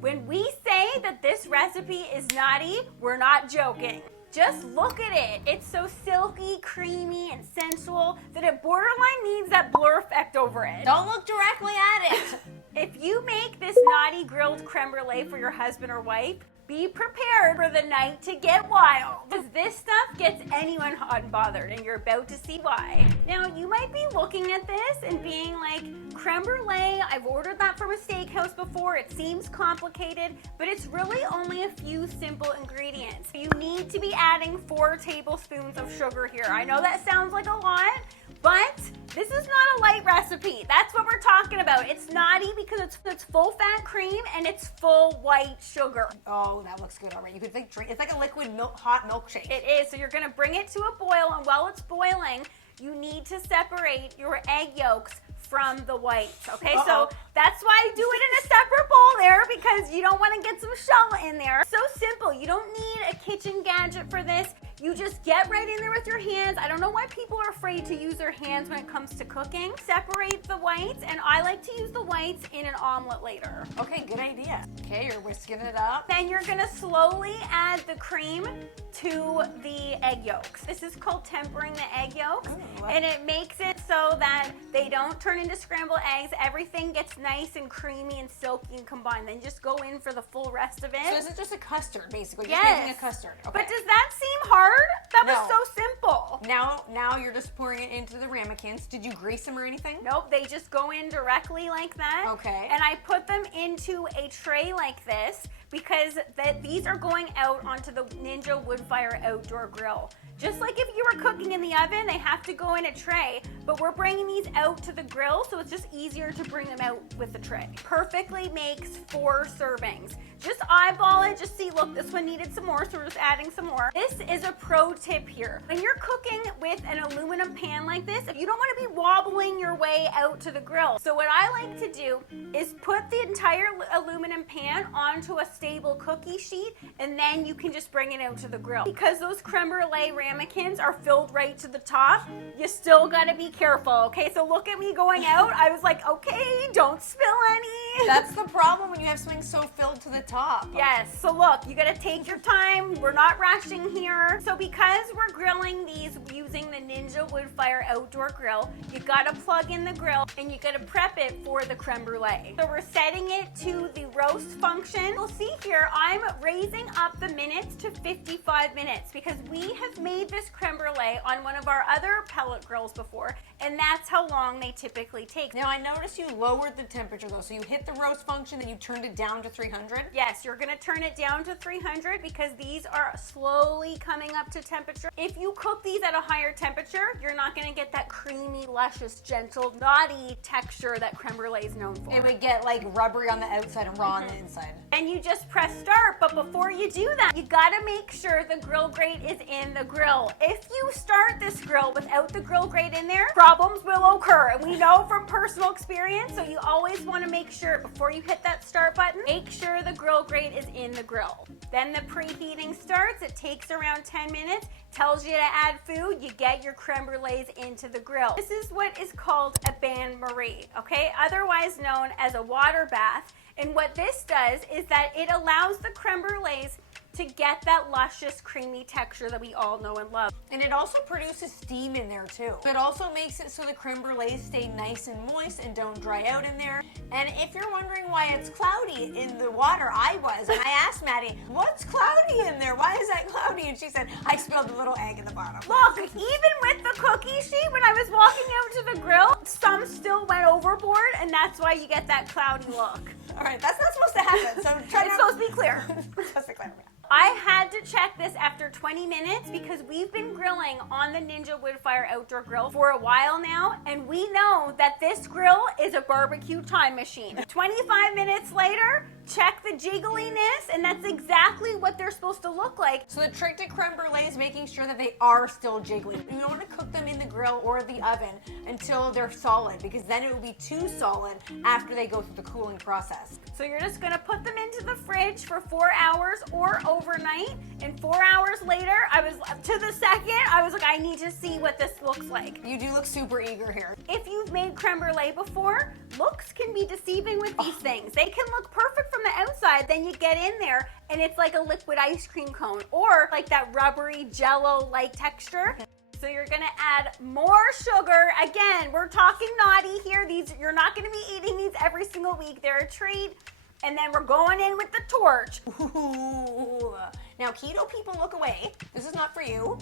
When we say that this recipe is naughty, we're not joking. Just look at it. It's so silky, creamy, and sensual that it borderline needs that blur effect over it. Don't look directly at it. If you make this naughty grilled creme brulee for your husband or wife, be prepared for the night to get wild, because this stuff gets anyone hot and bothered, and you're about to see why. Now, you might be looking at this and being like, creme brulee, I've ordered that from a steakhouse before, it seems complicated, but it's really only a few simple ingredients. You need to be adding 4 tablespoons of sugar here. I know that sounds like a lot, but this is not a light recipe. That's what we're talking about. It's naughty because it's full fat cream and it's full white sugar. Oh, that looks good already. You could think drink. It's like a liquid hot milkshake. It is. So you're gonna bring it to a boil, and while it's boiling, you need to separate your egg yolks from the whites. Okay, so that's why I do it in a separate bowl there, because you don't want to get some shell in there. So simple. You don't need a kitchen gadget for this. You just get right in there with your hands. I don't know why people are afraid to use their hands when it comes to cooking. Separate the whites, and I like to use the whites in an omelet later. Okay, good idea. Okay, you're whisking it up. Then you're gonna slowly add the cream to the egg yolks. This is called tempering the egg yolks, and it makes it so that they don't turn into scrambled eggs. Everything gets nice and creamy and silky and combined. Then just go in for the full rest of it. So this is just a custard, basically. Yes. You're making a custard. Okay. But does that seem hard? That No. was so simple. Now you're just pouring it into the ramekins. Did you grease them or anything? Nope, they just go in directly like that. Okay. And I put them into a tray like this because these are going out onto the Ninja Woodfire outdoor grill. Just like if you were cooking in the oven, they have to go in a tray, but we're bringing these out to the grill, so it's just easier to bring them out with the tray. Perfectly makes 4 servings. Just eyeball it, just see, look, this one needed some more, so we're just adding some more. This is a pro tip here. When you're cooking with an aluminum pan like this, you don't want to be wobbling your way out to the grill. So what I like to do is put the entire aluminum pan onto a stable cookie sheet, and then you can just bring it out to the grill. Because those creme brulee ramekins are filled right to the top, you still gotta be careful, okay? So look at me going out. I was like, okay, don't spill any. That's the problem when you have something so filled to the top. Yes, so look, you gotta take your time. We're not rushing here. So because we're grilling these using the Ninja Woodfire outdoor grill, you gotta plug in the grill and you gotta prep it for the creme brulee. So we're setting it to the roast function. You'll see here, I'm raising up the minutes to 55 minutes because we have made this creme brulee on one of our other pellet grills before, and that's how long they typically take. Now I noticed you lowered the temperature though, so you hit the roast function, then you turned it down to 300? Yes, you're gonna turn it down to 300 because these are slowly coming up to temperature. If you cook these at a higher temperature, you're not gonna get that creamy, luscious, gentle, naughty texture that creme brulee is known for. It would get like rubbery on the outside and raw on the inside. And you just press start, but before you do that, you gotta make sure the grill grate is in the grill. If you start this grill without the grill grate in there, problems will occur. And we know from personal experience, so you always wanna make sure before you hit that start button, make sure the grill grate is in the grill. Then the preheating starts. It takes around 10 minutes, tells you to add food, you get your creme brulees into the grill. This is what is called a bain-marie, okay? Otherwise known as a water bath. And what this does is that it allows the creme brulees to get that luscious, creamy texture that we all know and love. And it also produces steam in there too. It also makes it so the creme brulees stay nice and moist and don't dry out in there. And if you're wondering why it's cloudy in the water, I was. And I asked Maddie, what's cloudy in there? Why is that cloudy? And she said, I spilled a little egg in the bottom. Look, even with the cookie sheet, when I was walking out to the grill, some still went overboard, and that's why you get that cloudy look. All right, that's not supposed to happen. So try It's supposed to be clear. Supposed to be clear. I had to check this after 20 minutes because we've been grilling on the Ninja Woodfire outdoor grill for a while now, and we know that this grill is a barbecue time machine. 25 minutes later, check the jiggliness, and that's exactly what they're supposed to look like. So the trick to creme brulee is making sure that they are still jiggly. You don't want to cook them in the grill or the oven until they're solid, because then it will be too solid after they go through the cooling process. So you're just gonna put them into into the fridge for 4 hours or overnight, and 4 hours later, I was to the second, I was like, I need to see what this looks like. You do look super eager here. If you've made creme brulee before, looks can be deceiving with these things. They can look perfect from the outside, then you get in there and it's like a liquid ice cream cone or like that rubbery jello-like texture. So you're gonna add more sugar. Again, we're talking naughty here. You're not gonna be eating these every single week. They're a treat. And then we're going in with the torch. Ooh. Now, keto people, look away. This is not for you.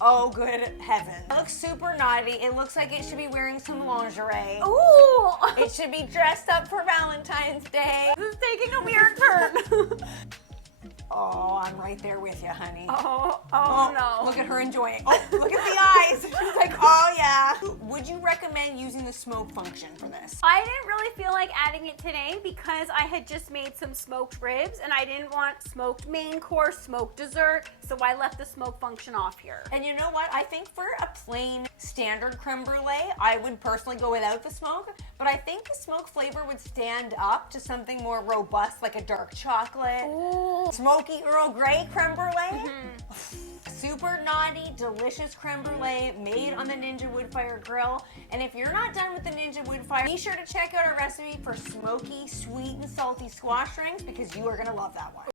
Oh, good heaven. It looks super naughty. It looks like it should be wearing some lingerie. Ooh! It should be dressed up for Valentine's Day. This is taking a weird turn. Oh, I'm right there with you, honey. Oh no. Look at her enjoying. Oh, look at the eyes. She's like, oh yeah. Would you recommend using the smoke function for this? I didn't really feel like adding it today because I had just made some smoked ribs and I didn't want smoked main course, smoked dessert, so I left the smoke function off here. And you know what? I think for a plain standard creme brulee, I would personally go without the smoke, but I think the smoke flavor would stand up to something more robust, like a dark chocolate. Ooh. Smoky Earl Grey creme brulee. Super naughty, delicious creme brulee made on the Ninja Woodfire grill. And if you're not done with the Ninja Woodfire, be sure to check out our recipe for smoky, sweet, and salty squash rings because you are gonna love that one.